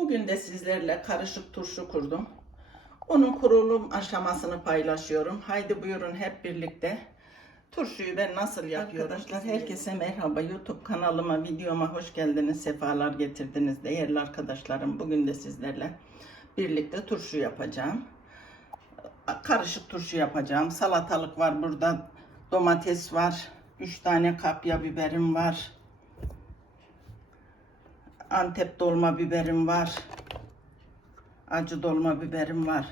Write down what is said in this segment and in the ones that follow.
Bugün de sizlerle karışık turşu kurdum. Onun kurulum aşamasını paylaşıyorum. Haydi buyurun hep birlikte. Turşuyu ben nasıl yapıyorum? Arkadaşlar herkese merhaba. YouTube kanalıma, videoma hoş geldiniz. Sefalar getirdiniz değerli arkadaşlarım. Bugün de sizlerle birlikte turşu yapacağım. Karışık turşu yapacağım. Salatalık var burada. Domates var. 3 tane kapya biberim var. Antep dolma biberim var. Acı dolma biberim var.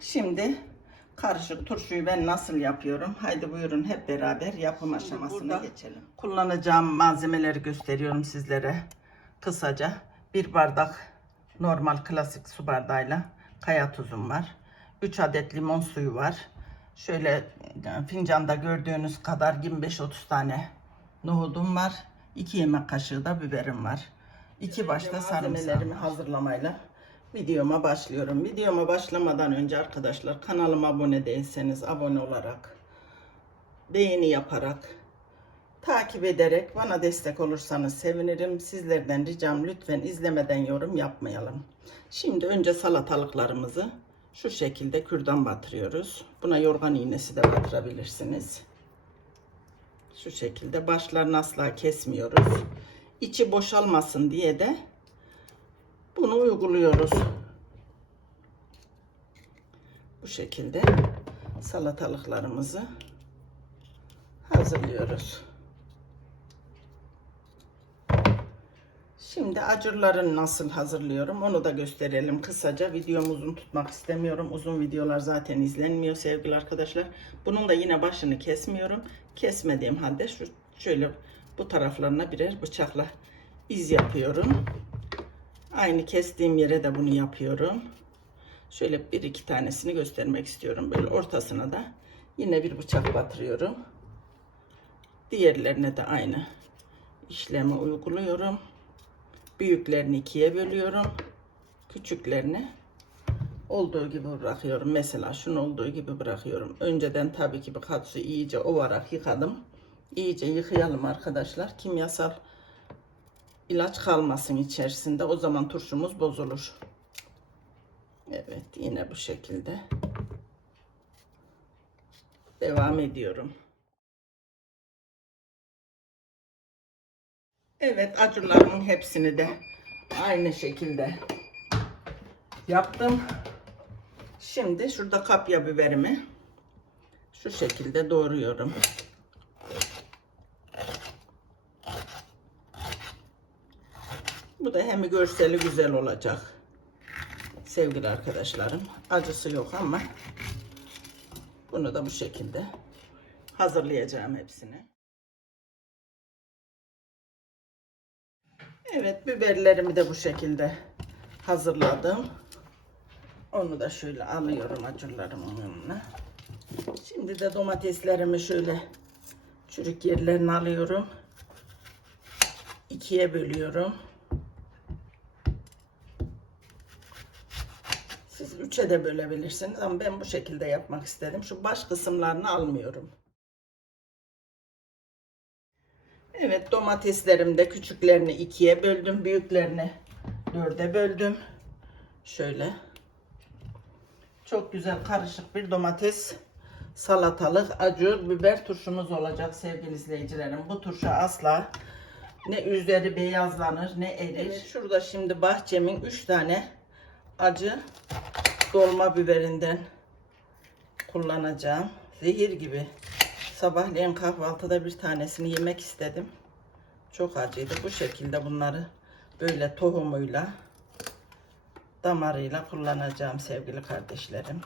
Şimdi karışık turşuyu ben nasıl yapıyorum? Haydi buyurun hep beraber yapım aşamasına geçelim. Kullanacağım malzemeleri gösteriyorum sizlere. Kısaca bir bardak normal klasik su bardağıyla kaya tuzum var. 3 adet limon suyu var. Şöyle e, fincanda gördüğünüz kadar 25-30 tane nohudum var. 2 yemek kaşığı da biberim var. 2 başta sarımsağı hazırlamayla videoma başlıyorum. Videoma başlamadan önce arkadaşlar kanalıma abone değilseniz abone olarak beğeni yaparak takip ederek bana destek olursanız sevinirim. Sizlerden ricam lütfen izlemeden yorum yapmayalım. Şimdi önce salatalıklarımızı şu şekilde kürdan batırıyoruz. Buna yorgan iğnesi de batırabilirsiniz. Şu şekilde başlarını asla kesmiyoruz. İçi boşalmasın diye de bunu uyguluyoruz. Bu şekilde salatalıklarımızı hazırlıyoruz. Şimdi acırların nasıl hazırlıyorum onu da gösterelim kısaca. Videomu uzun tutmak istemiyorum. Uzun videolar zaten izlenmiyor sevgili arkadaşlar. Bunun da yine başını kesmiyorum. Kesmediğim halde şu şöyle bu taraflarına birer bıçakla iz yapıyorum. Aynı kestiğim yere de bunu yapıyorum. Şöyle bir iki tanesini göstermek istiyorum. Böyle ortasına da yine bir bıçak batırıyorum. Diğerlerine de aynı işlemi uyguluyorum. Büyüklerini ikiye bölüyorum. Küçüklerini olduğu gibi bırakıyorum. Mesela şunu olduğu gibi bırakıyorum. Önceden tabii ki bu katsı iyice ovarak yıkadım. İyice yıkayalım arkadaşlar. Kimyasal ilaç kalmasın içerisinde. O zaman turşumuz bozulur. Evet yine bu şekilde. Devam ediyorum. Evet acılarımın hepsini de aynı şekilde yaptım. Şimdi şurada kapya biberimi şu şekilde doğruyorum. Bu da hem görseli güzel olacak. Sevgili arkadaşlarım. Acısı yok ama bunu da bu şekilde hazırlayacağım hepsini. Evet biberlerimi de bu şekilde hazırladım. Onu da şöyle alıyorum acılarımın yanına. Şimdi de domateslerimi şöyle çürük yerlerini alıyorum. ikiye bölüyorum. Siz üçe de bölebilirsiniz ama ben bu şekilde yapmak istedim. Şu baş kısımlarını almıyorum. Evet domateslerim de küçüklerini ikiye böldüm. Büyüklerini dörde böldüm. Şöyle. Çok güzel karışık bir domates, salatalık, acı, biber turşumuz olacak sevgili izleyicilerim. Bu turşu asla ne üzeri beyazlanır ne erir. Evet, şurada şimdi bahçemin 3 tane acı dolma biberinden kullanacağım. Zehir gibi. Sabahleyin kahvaltıda bir tanesini yemek istedim. Çok acıydı. Bu şekilde bunları böyle tohumuyla damarıyla kullanacağım sevgili kardeşlerim.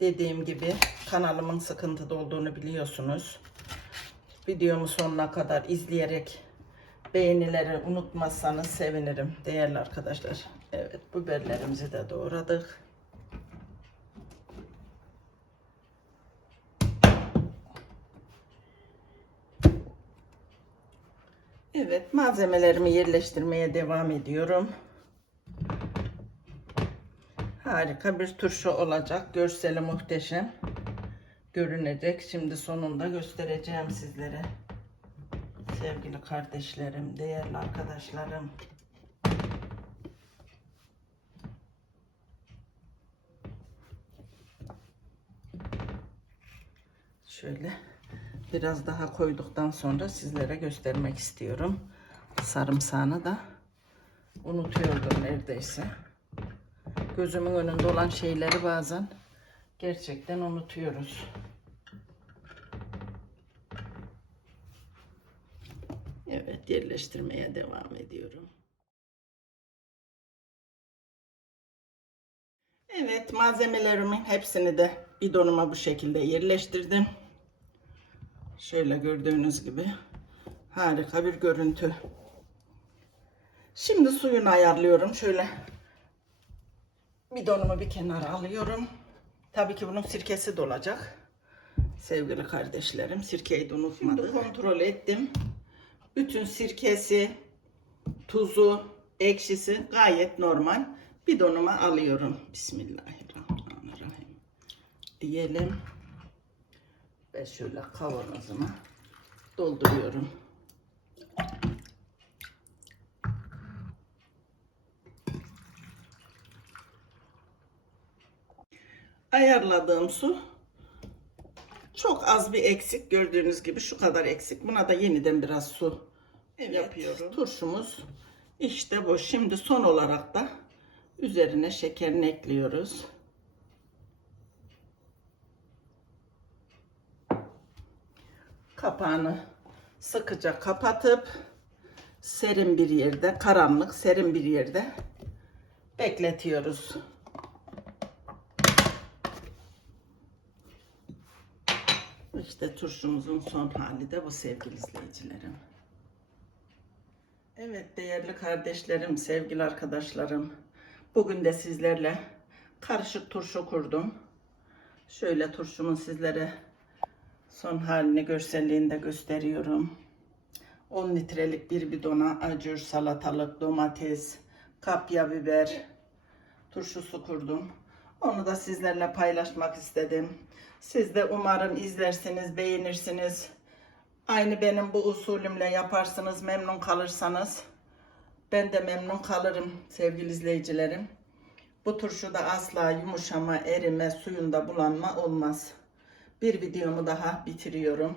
Dediğim gibi kanalımın sıkıntıda olduğunu biliyorsunuz. Videomu sonuna kadar izleyerek beğenileri unutmazsanız sevinirim değerli arkadaşlar. Evet biberlerimizi de doğradık. Evet malzemelerimi yerleştirmeye devam ediyorum. Harika bir turşu olacak. Görseli muhteşem. Görünecek. Şimdi sonunda göstereceğim sizlere. Sevgili kardeşlerim, değerli arkadaşlarım. Şöyle biraz daha koyduktan sonra sizlere göstermek istiyorum. Sarımsağını da unutuyordum neredeyse. Gözümün önünde olan şeyleri bazen gerçekten unutuyoruz. Evet yerleştirmeye devam ediyorum. Evet malzemelerimin hepsini de bidonuma bu şekilde yerleştirdim. Şöyle gördüğünüz gibi harika bir görüntü. Şimdi suyunu ayarlıyorum. Şöyle bidonumu bir kenara alıyorum. Tabii ki bunun sirkesi de olacak. Sevgili kardeşlerim sirkeyi de unutmadım. Şimdi kontrol ettim. Bütün sirkesi, tuzu, ekşisi gayet normal. Bidonuma alıyorum. Bismillahirrahmanirrahim. Diyelim. Ve şöyle kavanozuma dolduruyorum. Ayarladığım su çok az bir eksik gördüğünüz gibi şu kadar eksik. Buna da yeniden biraz su yapıyorum. Turşumuz işte bu. Şimdi son olarak da üzerine şekerini ekliyoruz. Kapağını sıkıca kapatıp serin bir yerde, karanlık serin bir yerde bekletiyoruz. İşte turşumuzun son hali de bu sevgili izleyicilerim. Evet değerli kardeşlerim, sevgili arkadaşlarım. Bugün de sizlerle karışık turşu kurdum. Şöyle turşumun sizlere son halini görselliğinde gösteriyorum. 10 litrelik bir bidona acur, salatalık, domates, kapya biber turşusu kurdum. Onu da sizlerle paylaşmak istedim. Siz de umarım izlersiniz, beğenirsiniz. Aynı benim bu usulümle yaparsınız, memnun kalırsanız ben de memnun kalırım sevgili izleyicilerim. Bu turşuda asla yumuşama, erime, suyunda bulanma olmaz. Bir videomu daha bitiriyorum.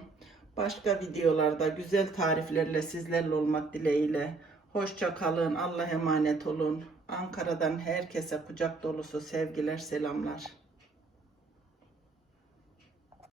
Başka videolarda güzel tariflerle sizlerle olmak dileğiyle. Hoşça kalın, Allah'a emanet olun. Ankara'dan herkese kucak dolusu sevgiler, selamlar.